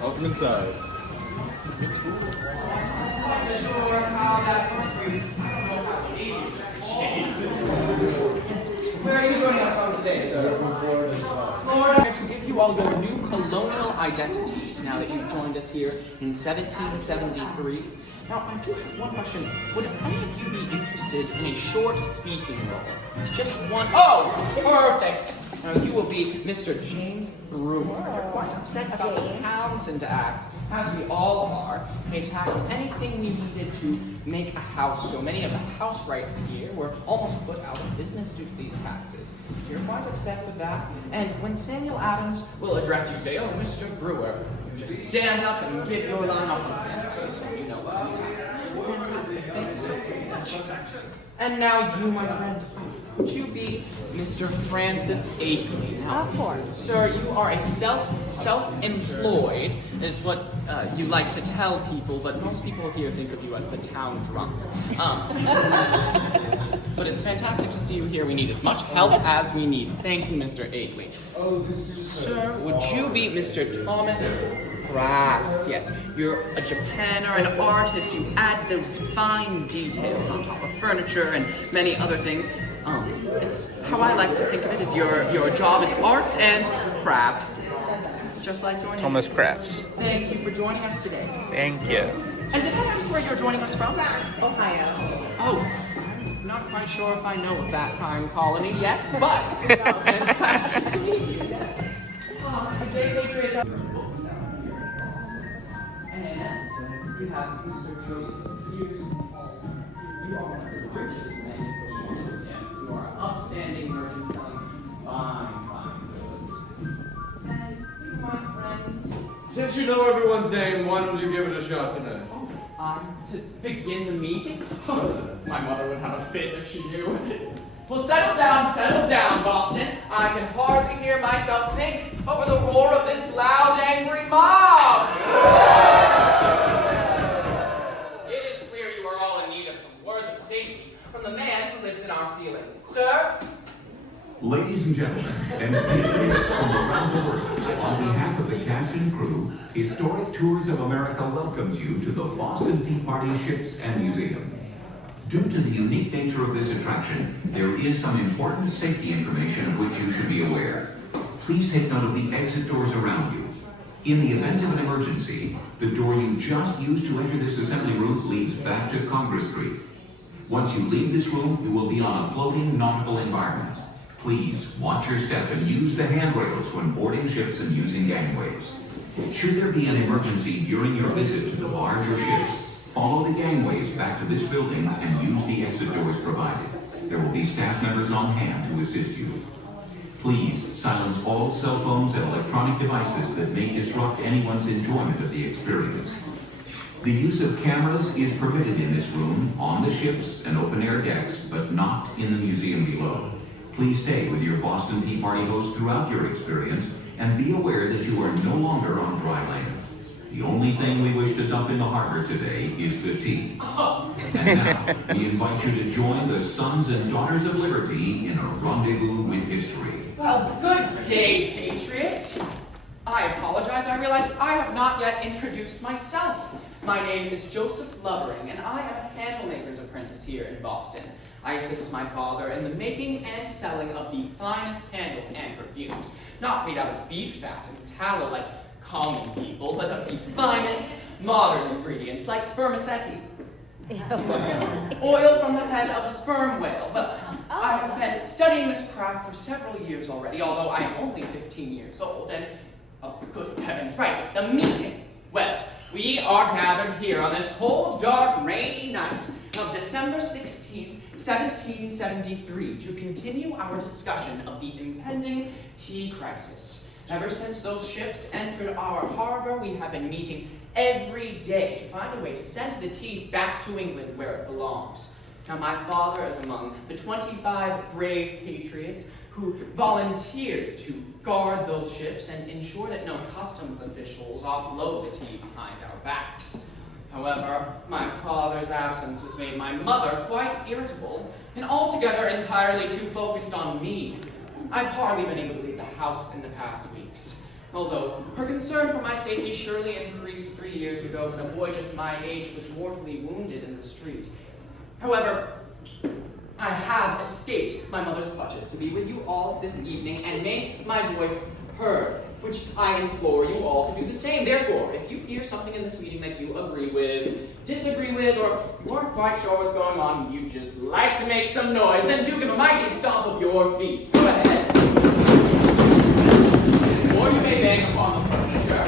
Welcome inside. Where are you joining us from today, sir? From Florida. Florida. To give you all your new colonial identities now that you've joined us here in 1773. Now, I do have one question. Would any of you be interested in a short speaking role? It's just one. Oh, perfect. Now, you will be Mr. James Brewer. You're quite upset about the Townsend Acts, as we all are. They taxed anything we needed to make a house. So many of the house rights here were almost put out of business due to these taxes. You're quite upset with that. And when Samuel Adams will address you, say, "Oh, Mr. Brewer," you just stand up and give your line off on Samuel, so you know what it's time. Fantastic. Thank you so very much. And now you, my friend, would you be Mr. Francis Akeley? Now, Of course. sir, you are a self-employed, is what you like to tell people, but most people here think of you as the town drunk. But it's fantastic to see you here. We need as much help as we need. Thank you, Mr. Akeley. Sir, would you be Mr. Thomas Crafts? Yes, you're a Japaner, an artist. You add those fine details on top of furniture and many other things. It's how I like to think of it is your job is arts and crafts. It's just like your name. Thomas Crafts. Thank you for joining us today. Thank you. And did I ask where you're joining us from? Ohio. Oh, I'm not quite sure if I know of that fine colony yet, but it's fantastic to meet you. Yes. And you have Mr. Joseph Pierce Hall. You are one of the richest men in England. Yes, you are an upstanding merchant selling fine goods. And you, my friend. Since you know everyone's name, why don't you give it a shot tonight? To begin the meeting? My mother would have a fit if she knew. Well, settle down, Boston. I can hardly hear myself think over the roar of this loud, angry mob. It is clear you are all in need of some words of safety from the man who lives in our ceiling. Sir? Ladies and gentlemen, and patriots from around the world, on behalf of the cast and crew, Historic Tours of America welcomes you to the Boston Tea Party Ships and Museum. Due to the unique nature of this attraction, there is some important safety information of which you should be aware. Please take note of the exit doors around you. In the event of an emergency, the door you just used to enter this assembly room leads back to Congress Street. Once you leave this room, you will be on a floating nautical environment. Please watch your step and use the handrails when boarding ships and using gangways. Should there be an emergency during your visit to the barge or ships, follow the gangways back to this building and use the exit doors provided. There will be staff members on hand to assist you. Please silence all cell phones and electronic devices that may disrupt anyone's enjoyment of the experience. The use of cameras is permitted in this room, on the ships and open-air decks, but not in the museum below. Please stay with your Boston Tea Party host throughout your experience and be aware that you are no longer on dry land. The only thing we wish to dump in the harbor today is the tea. And now, we invite you to join the Sons and Daughters of Liberty in a rendezvous with history. Well, good day, patriots. I apologize. I realize I have not yet introduced myself. My name is Joseph Lovering, and I am a candlemaker's apprentice here in Boston. I assist my father in the making and selling of the finest candles and perfumes, not made out of beef fat and tallow like common people, but of the finest modern ingredients like spermaceti. Oil from the head of a sperm whale. But I have been studying this craft for several years already, although I am only 15 years old, and oh, good heavens, right, the meeting. Well, we are gathered here on this cold, dark, rainy night of December 16th, 1773, to continue our discussion of the impending tea crisis. Ever since those ships entered our harbor, we have been meeting every day to find a way to send the tea back to England where it belongs. Now, my father is among the 25 brave patriots who volunteered to guard those ships and ensure that no customs officials offload the tea behind our backs. However, my father's absence has made my mother quite irritable and altogether entirely too focused on me. I've hardly been able to leave the house in the past weeks. Although her concern for my safety surely increased 3 years ago when a boy just my age was mortally wounded in the street. However, I have escaped my mother's clutches to be with you all this evening and make my voice heard, which I implore you all to do the same. Therefore, if you hear something in this meeting that you agree with, disagree with, or you aren't quite sure what's going on, you just like to make some noise, then do give a mighty stomp of your feet. Go ahead. Or you may bang upon the furniture.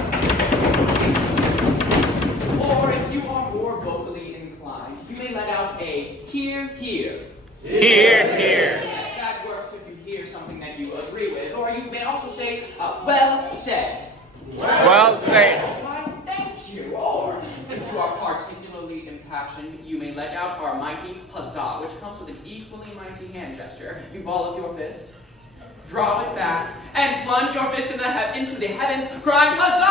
Or if you are more vocally inclined, you may let out a hear, hear. Hear, hear. Yes, that works if you hear something that you agree with. Or you may also say, well said. Well said. Why, thank you. Or if you are particularly impassioned, you may let out our mighty huzzah, which comes with an equally mighty hand gesture. You ball up your fist, draw it back, and plunge your fist into the heavens, crying huzzah!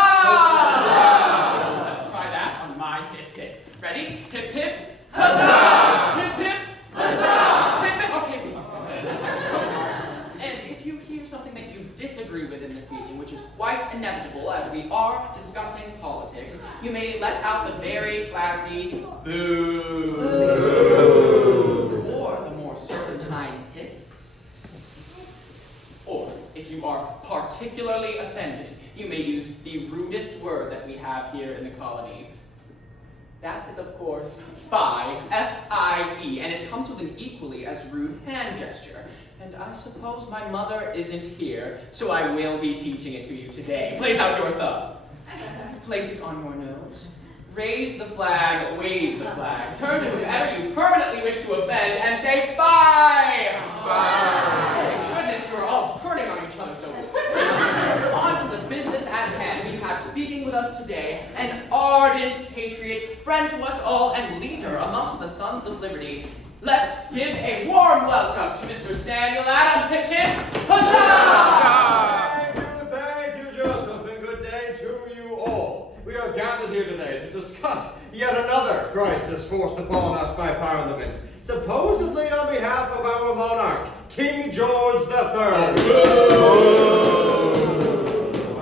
Let's try that on my hip hip. Ready? Hip hip, huzzah! Hip hip, huzzah! Hip hip. Okay, I'm so sorry. And if you hear something that you disagree with in this meeting, which is quite inevitable as we are discussing politics, you may let out the very classy boo. Or the more serpentine hiss. Or, if you are particularly offended, you may use the rudest word that we have here in the colonies. That is, of course, Fi, F-I-E, and it comes with an equally as rude hand gesture. And I suppose my mother isn't here, so I will be teaching it to you today. Place out your thumb. Place it on your nose. Raise the flag, wave the flag. Turn to whoever you permanently wish to offend and say, Fi! Thank goodness you are all turning on each other so quickly. On to the business at hand. We have speaking with us today an ardent patriot, friend to us all, and leader amongst the Sons of Liberty. Let's give a warm welcome to Mr. Samuel Adams. Hip hip, huzzah! Thank you, Joseph, and good day to you all. We are gathered here today to discuss yet another crisis forced upon us by Parliament, supposedly on behalf of our monarch, King George III.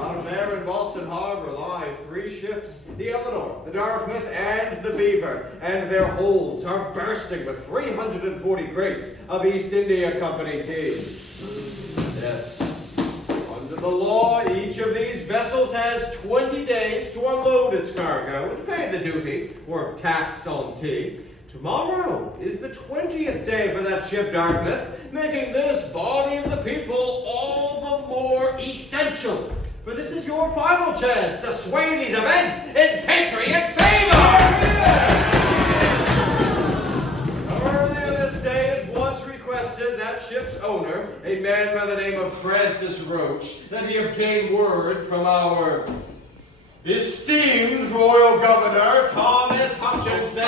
Out there in Boston Harbor lie 3 ships, the Eleanor, the Dartmouth, and the Beaver, and their holds are bursting with 340 crates of East India Company tea. Yes. Under the law, each of these vessels has 20 days to unload its cargo and pay the duty or tax on tea. Tomorrow is the 20th day for that ship Dartmouth, making this body of the people all the more essential. For this is your final chance to sway these events in patriot favor! Earlier this day, it was requested that ship's owner, a man by the name of Francis Roach, that he obtain word from our esteemed Royal Governor, Thomas Hutchinson.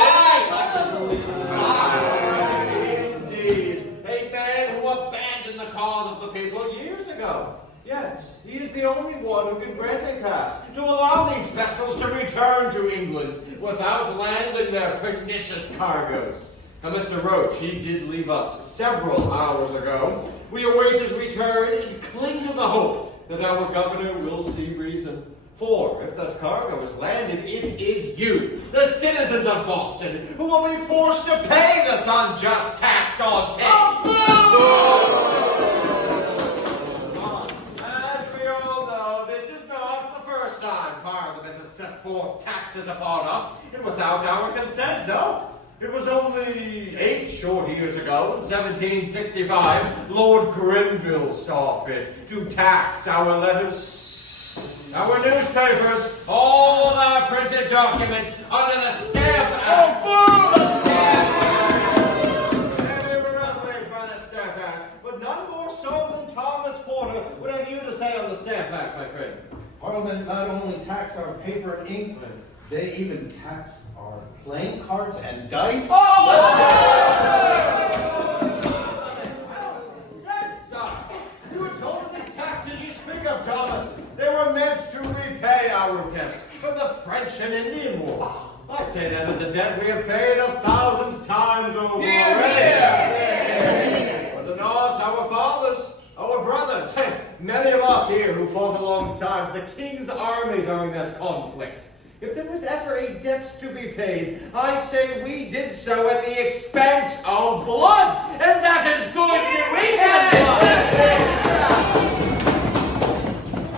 Indeed. A man who abandoned the cause of the people years ago. Yet, he is the only one who can grant a pass to allow these vessels to return to England without landing their pernicious cargoes. Now, Mr. Roach, he did leave us several hours ago. We await his return and cling to the hope that our governor will see reason. For if that cargo is landed, it is you, the citizens of Boston, who will be forced to pay this unjust tax on tea. As we all know, this is not the first time Parliament has set forth taxes upon us, and without our consent, no. It was only 8 short years ago, in 1765, Lord Grenville saw fit to tax our letters, our newspapers, all of our printed documents under the Stamp Act. And we were outraged by that Stamp Act, but none more so than Thomas Porter. What have you to say on the Stamp Act, my friend? Parliament not only tax our paper and ink, they even tax our playing cards and dice. Stop! You were told that these taxes you speak of, Thomas, they were meant to repay our debts from the French and Indian War. I say that as a debt we have paid 1,000 times over already. Was it not our fathers, our brothers, many of us here who fought alongside the king's army during that conflict. If there was ever a debt to be paid, I say we did so at the expense of blood, and that is good New England blood.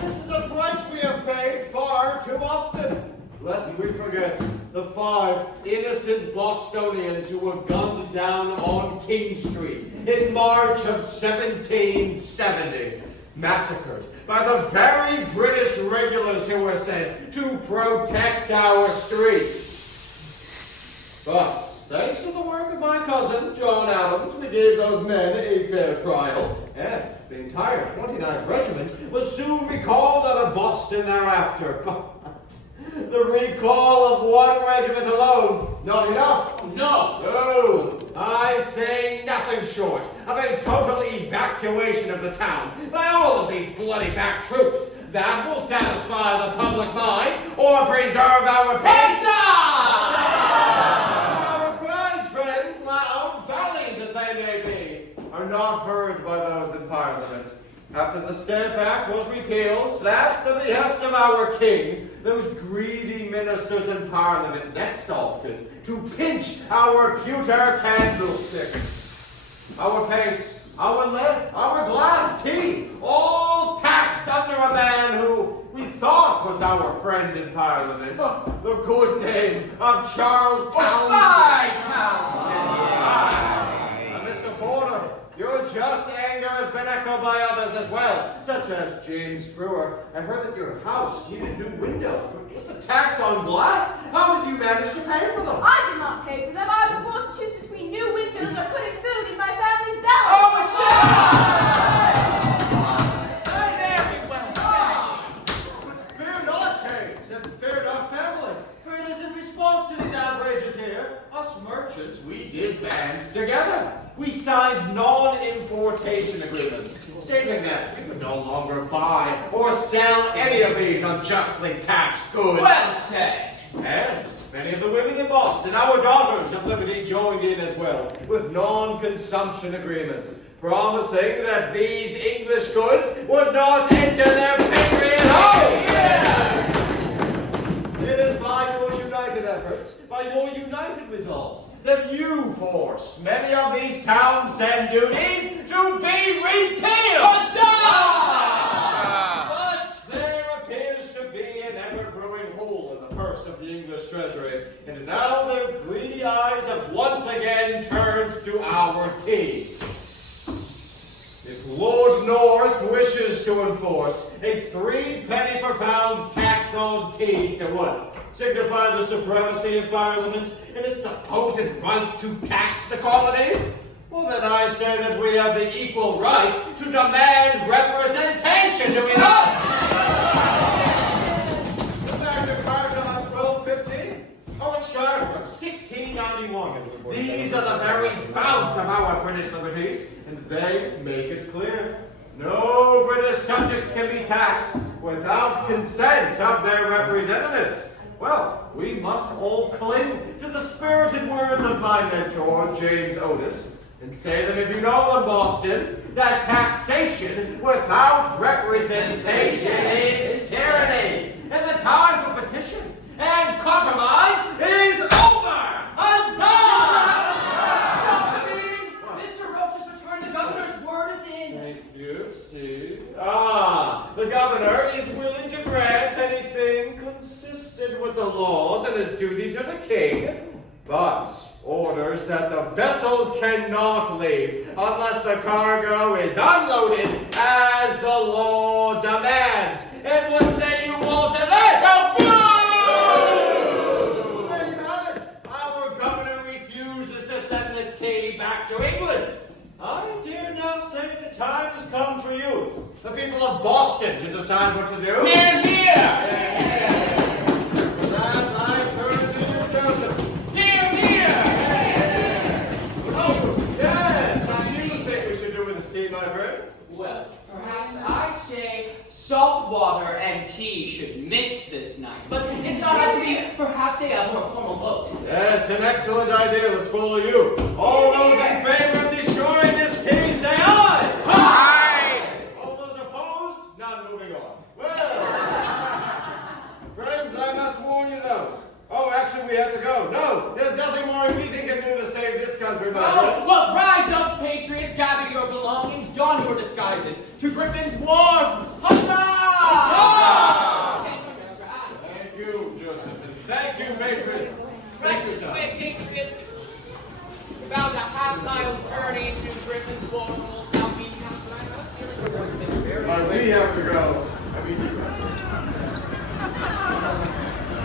This is a price we have paid far too often. Lest we forget the 5 innocent Bostonians who were gunned down on King Street in March of 1770. Massacred by the very British regulars who were sent to protect our streets. But, thanks to the work of my cousin, John Adams, we gave those men a fair trial, and the entire 29th Regiment was soon recalled out of Boston thereafter. But the recall of one regiment alone, not enough. No. No, I say nothing short of a total evacuation of the town by all of these bloody back troops. That will satisfy the public mind or preserve our peace. Our cries, friends, loud, valiant as they may be, are not heard by those in Parliament. After the Stamp Act was repealed, at the behest of our king, those greedy ministers in Parliament next saw fit to pinch our pewter candlesticks, our paints, our lead, our glass tea, all taxed under a man who we thought was our friend in Parliament, the good name of Charles Townshend. Fie, Townshend! Mr. Porter, your just anger has been echoed by others as well, such as James Brewer. I heard that your house needed new windows, but with the tax on glass, how did you manage to pay for them? I did not pay for them. I was forced to choose between new windows or putting food in my family's belly. Oh, Michelle! Very well said. Fear not, James, and fear not, family, for it is in response to these outrages here, us merchants, we did band together. We signed non-importation agreements, stating that we would no longer buy or sell any of these unjustly taxed goods. Well said. And many of the women in Boston, our daughters of liberty, joined in as well, with non-consumption agreements, promising that these English goods would not enter their patriot home. It is by your united efforts, by your united resolves, that you forced many of these Townshend duties to be repealed. But there appears to be an ever-growing hole in the purse of the English treasury, and now their greedy eyes have once again turned to our tea. If Lord North wishes to enforce a 3 penny per pound tax on tea to what? Signify the supremacy of Parliament and its supposed right to tax the colonies? Well, then I say that we have the equal right to demand representation, do we not? The Magna Carta of 1215? Or the Charter of 1691? These are the very founts of our British liberties, and they make it clear. No British subjects can be taxed without consent of their representatives. Well, we must all cling to the spirited words of my mentor, James Otis, and say that if you know in Boston that taxation without representation is tyranny, and the time for petition and compromise is over! Huzzah! Stop the meeting! Mr. Roach has returned. The governor's word is in. Thank you, see. The governor is willing to grant anything consistent with the laws and his duty to the king, but orders that the vessels cannot leave unless the cargo is unloaded as the law demands. And what say you all to this? There you have it. Our governor refuses to send this tea back to England. I dare now say the time has come for you, the people of Boston, to decide what to do. Here, here! For that, I turn to you, Joseph. Here, here! Oh, yes. What do you think we should do with this tea, my friend? Well, perhaps I say salt water and tea should mix this night. But it's not have to be perhaps a more formal vote. Yes, an excellent idea. Let's follow you. All those in favor of destroying this tea, say aye! Aye! All those opposed? Griffin's Wharf! Huzzah! Thank you, Joseph, and thank you, patrons. Right this way, patriots. It's about a half-mile journey to Griffin's Wharf, Old South Beach We have to go. I mean,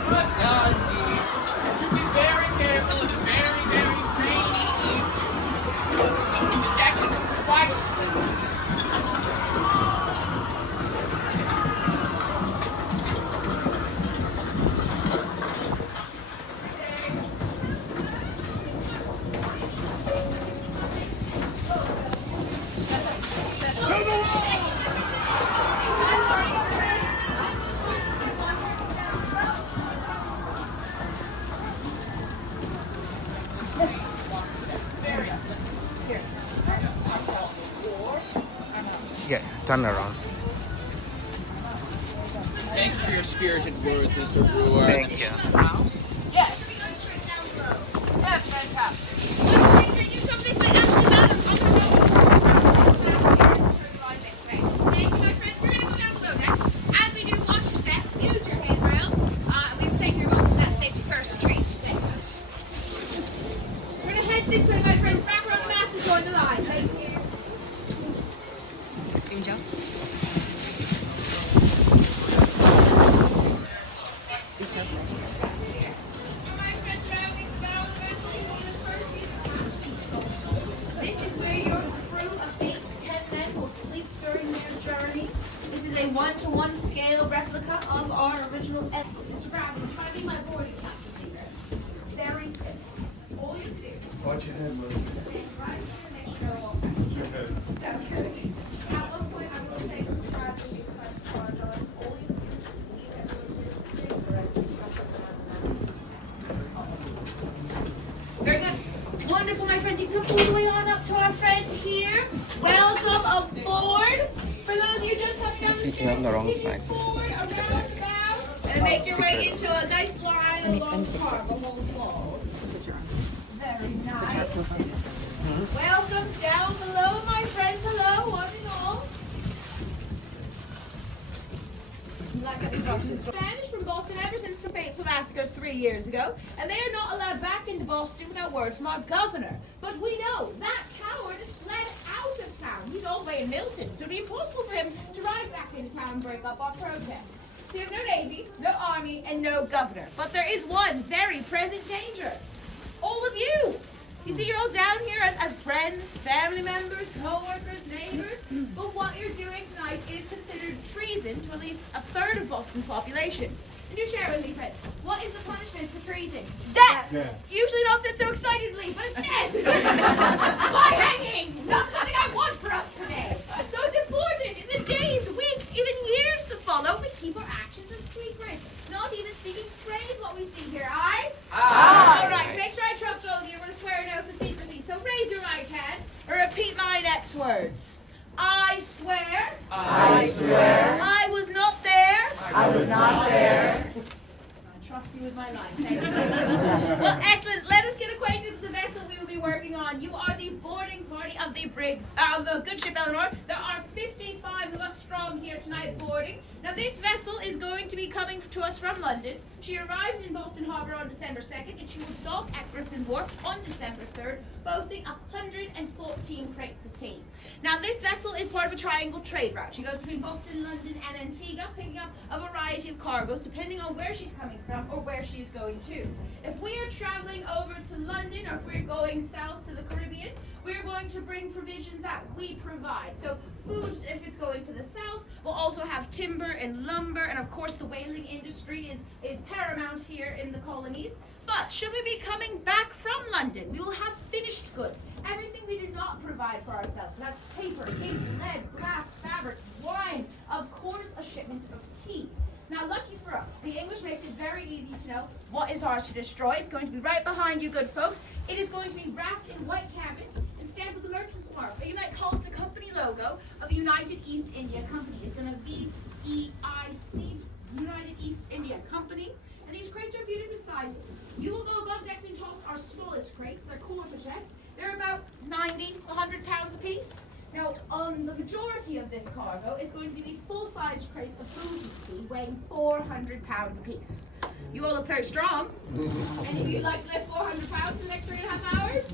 Must not indeed. You should be very careful of the very, very rainy evening. The deck is quite slippery. Yeah, turn around. Thank you for your spirited words, Mr. Brewer. Thank you. Yes. Yes, fantastic. You come this way, Ashley, madam, on the road. Thank you, my friend. We're gonna go down below next. As we do, watch your step, use your handrails. We have safe here, most of that safety first, and Tracy second. We're gonna head this way, my friends. Back around the mass and join the line. Thank you. Joe. This is where your crew of 8 to 10 men will sleep during their journey. This is a 1-to-1 scale replica of our original Edward. Mr. Brown, try to be my boarding captain secret. Very simple. All you have to do is Watch your head, Mother. stand right here and make sure all so good. At one point, I will say, Mr. Bradley, it's time to charge on. All you have to do is leave everyone very good. Wonderful, my friends. You can come all the way on up to our friend here. Welcome aboard. For those of you just coming down the stairs, on the wrong continue side. forward, around the bow, and make your way into a nice line along the cargo hold walls. Very nice. Welcome down below, my friends. Hello, one and all. Spanish from Boston ever since the fateful massacre 3 years ago, and they are not allowed back into Boston without word from our governor. But we know that coward has fled out of town. He's all the way in Milton, so it'd be impossible for him to ride back into town and break up our protest. So we have no navy, no army, and no governor. But there is one very present danger. All of you. You see, you're all down here as friends, family members, co-workers, neighbors. But what you're doing tonight is considered treason to at least a third of Boston's population. And you share with me, friends, what is the punishment for treason? Death! Usually not said so excitedly, but it's death! By hanging! Not something I want for us today. So it's important in the days, weeks, even years to follow, we keep our actions a secret. Not even speaking praise what we see here. Aye? All right, to make sure I trust all of you, we're going to swear an oath of secrecy. So raise your right hand and repeat my next words. I swear. I swear. I was not there. I was not there. I trust you with my life. Thank you. Well, excellent. Let us get acquainted with the vessel we will be working on. You are the boarding party of the good ship Eleanor. There are 55 of us strong here tonight boarding. Now, this vessel is going to be coming to us from London. She arrives in Boston Harbor on December 2nd, and she will dock at Griffin's Wharf on December 3rd, boasting 114 crates of tea. Now, this vessel is part of a triangle trade route. She goes between Boston, London, and Antigua, picking up a variety of cargoes, depending on where she's coming from or where she's going to. If we are traveling over to London, or if we're going south to the Caribbean, we're going to bring provisions that we provide. So food, if it's going to the south, we'll also have timber and lumber, and of course the whaling industry is paramount here in the colonies. But should we be coming back from London, we will have finished goods. Everything we do not provide for ourselves. So that's paper, ink, lead, glass, fabric, wine, of course a shipment of tea. Now, lucky for us, the English makes it very easy to know what is ours to destroy. It's going to be right behind you, good folks. It is going to be wrapped in white canvas and stamped with the merchant's mark, or you might call it the company logo of the United East India Company. It's going to be EIC, United East India Company. And these crates are a few different sizes. You will go above decks and toss our smallest crates. They're quarter chests. They're about 90, 100 pounds apiece. Now, on the majority of this cargo, though, is going to be the full-size crates of bougie tea weighing 400 pounds apiece. You all look very strong. Any of you like to lift 400 pounds in the next 3.5 hours?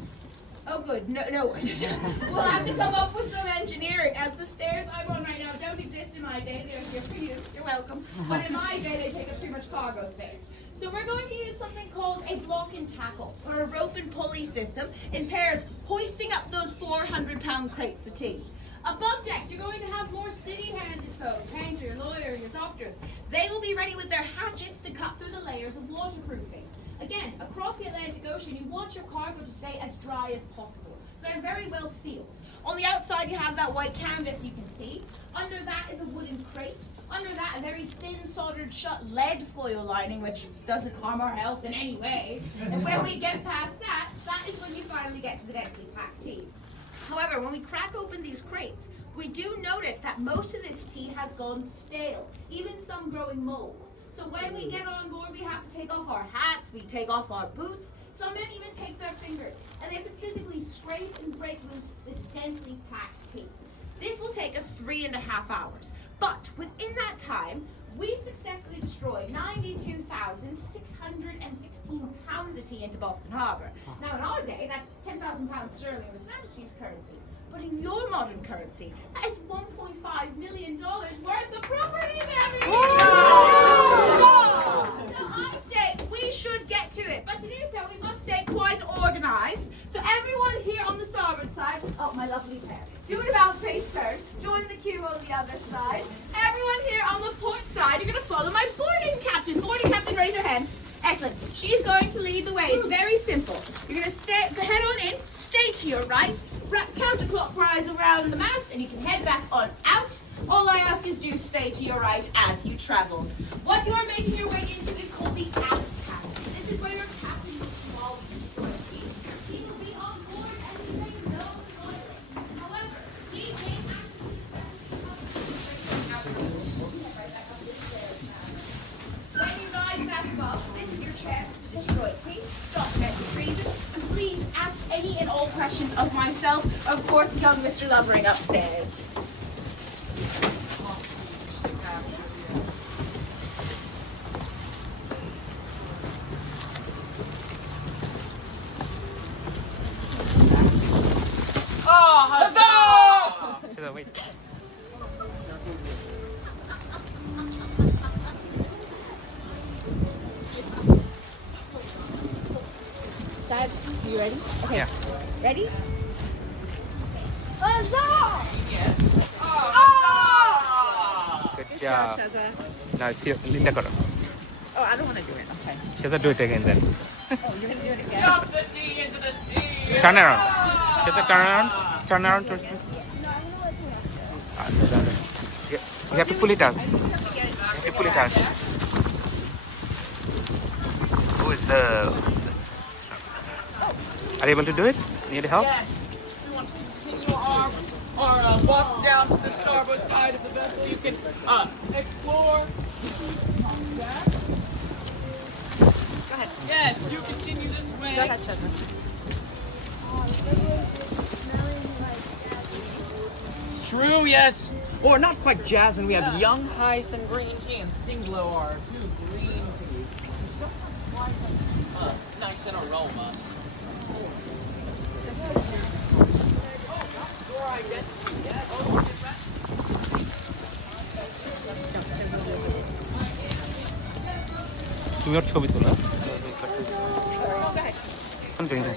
Oh, good. No worries. We'll have to come up with some engineering, as the stairs I'm on right now don't exist in my day. They're here for you. You're welcome. But in my day, they take up too much cargo space. So we're going to use something called a block and tackle, or a rope and pulley system, in pairs, hoisting up those 400-pound crates of tea. Above decks, you're going to have more city-handed folk, painter, your lawyer, your doctors. They will be ready with their hatchets to cut through the layers of waterproofing. Again, across the Atlantic Ocean, you want your cargo to stay as dry as possible. So they're very well sealed. On the outside, you have that white canvas you can see. Under that is a wooden crate. Under that, a very thin soldered shut lead foil lining, which doesn't harm our health in any way. And when we get past that, that is when you finally get to the densely packed tea. However, when we crack open these crates, we do notice that most of this tea has gone stale, even some growing mold. So when we get on board, we have to take off our hats, we take off our boots. Some men even take their fingers, and they have to physically scrape and break loose this densely packed tea. This will take us 3.5 hours. But within that time, we successfully destroyed 92,616 pounds of tea into Boston Harbor. Now in our day, that's 10,000 pounds sterling was Majesty's currency. But in your modern currency, that is $1.5 million worth of property damage! So I say we should get to it, but to do so we must stay quite organized. So everyone here on the starboard side, oh my lovely pair, do an about face turn, join the queue on the other side. Everyone here on the port side, you're going to follow my boarding captain. Boarding captain, raise your hand. Excellent. She's going to lead the way. It's very simple. You're going to head on in, stay to your right, counterclockwise around the mast, and you can head back on out. All I ask is do stay to your right as you travel. What you are making your way into is called the aft cabin. This is where your captain will small destroy. He will be on board and he may no toilet. However, he may actually when you rise back above, this is your chance to destroy tea, document your treason, and please ask any and all questions of myself, of course, young Mr. Lovering upstairs. Wait. Shad, you ready? Okay. Yeah. Ready? Good job. Now it's your Linda Koro. Oh, I don't want to do it. Okay. Shazza, do it again then. Oh, you're going to do it again? Dump the tea into the sea! Turn around. Shazza, turn around. Turn around towards me. You have to pull it out. You have to pull it out. Who is the... Are you able to do it? Need help? Yes, we want to continue our walk down to the starboard side of the vessel. You can explore. Go ahead. Yes, you continue this way. Go ahead, Shazza. It's true, yes. Or not quite jasmine. We have young hyson green tea and singlow are two green teas. Nice in aroma. তুমি ওর ছবি তোলা Continue.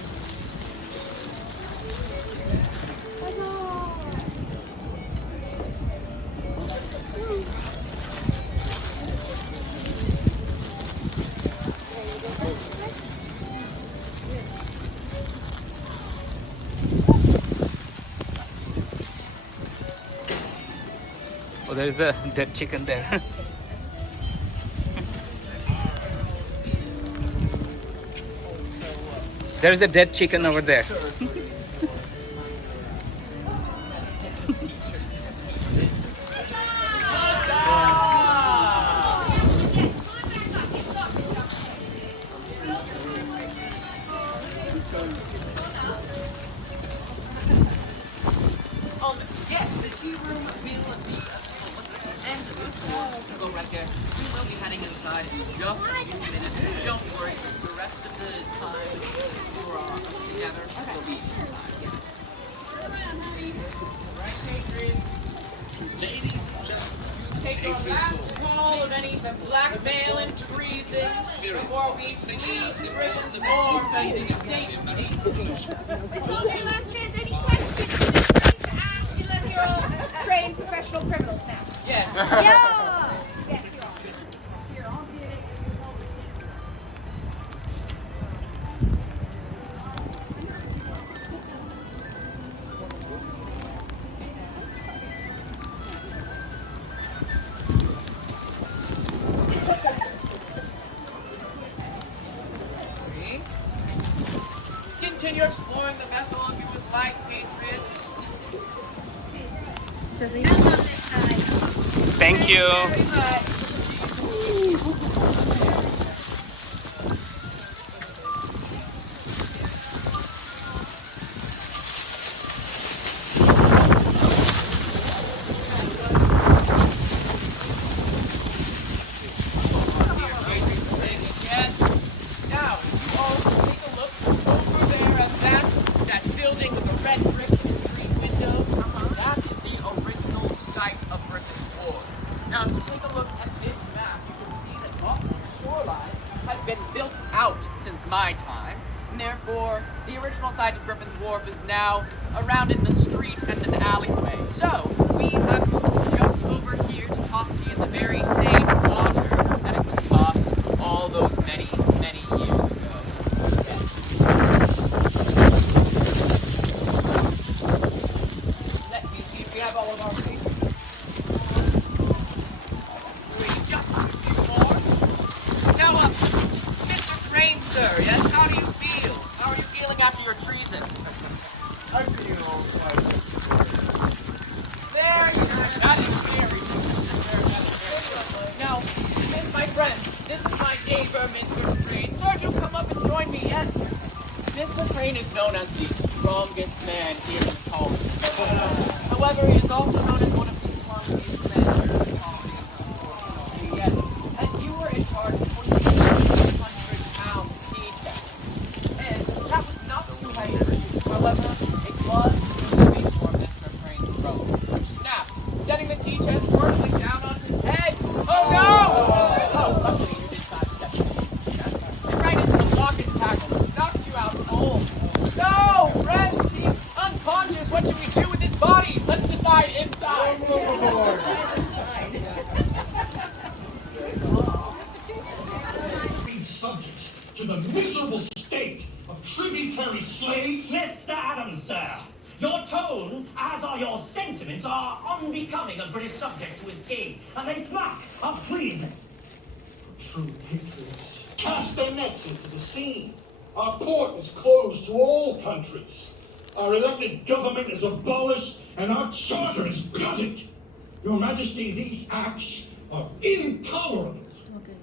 Oh, there is a dead chicken there. There is a dead chicken over there. Yes, the tea room will be care. We will be heading inside in just a few minutes. Don't worry, the rest of the time for us together will be inside. Yes. Right, Patriots. Ladies, you take your last call of any blackmail and treason before we flee to Griffin's Wharf and the safety. It's not your last chance. Any questions you're free to ask unless you're all trained professional criminals now. Yes. Yeah! Yes, you are. You're all good. Continue exploring the vessel if you would like, Patriots. Thank you. Very much. Yes. Now, you all take a look over there at that building with the red brick and the green windows. That is the original site of Griffin's Wharf. Now, if you take a look at this map, you can see that most of the shoreline has been built out since my time. And therefore, the original site of Griffin's Wharf is now around in the street and an alleyway. So, we have moved just over here to toss tea in the very same water that it was tossed all those many, many years ago. Yes. Let me see if we have all of our papers. Wait, just a few more. Now, Mr. Crane, sir, yes, how do you feel? How are you feeling after your treason? I feel all right. Very good. That is very good. Now, my friend, this is my neighbor, Mr. Crane. Sir, you come up and join me, yes? Mr. Crane is known as the strongest man here in the colony. However, he is also known as one of the clumsiest men here in the colony. Yes, and you were in charge of 2,800-pound tea chest. And that was not too heavy. However, it was too heavy for Mr. Crane's throat, which snapped, setting the tea chest firmly down on his head. Oh no! Oh, luckily you did sidestep it. And right into the block and tackle, knocked you out cold. No! Friends, he's unconscious. What should we do with his body? Let's decide inside. Being subjects to the miserable state of tributary slaves. Mr. Adams, sir, your tone, as are your sentiments, are unbecoming a British subject to his king, and they smack of treason. True patriots cast their nets into the sea. Our port is closed to all countries. Our elected government is abolished and our charter is gutted. Your Majesty, these acts are intolerable. Okay.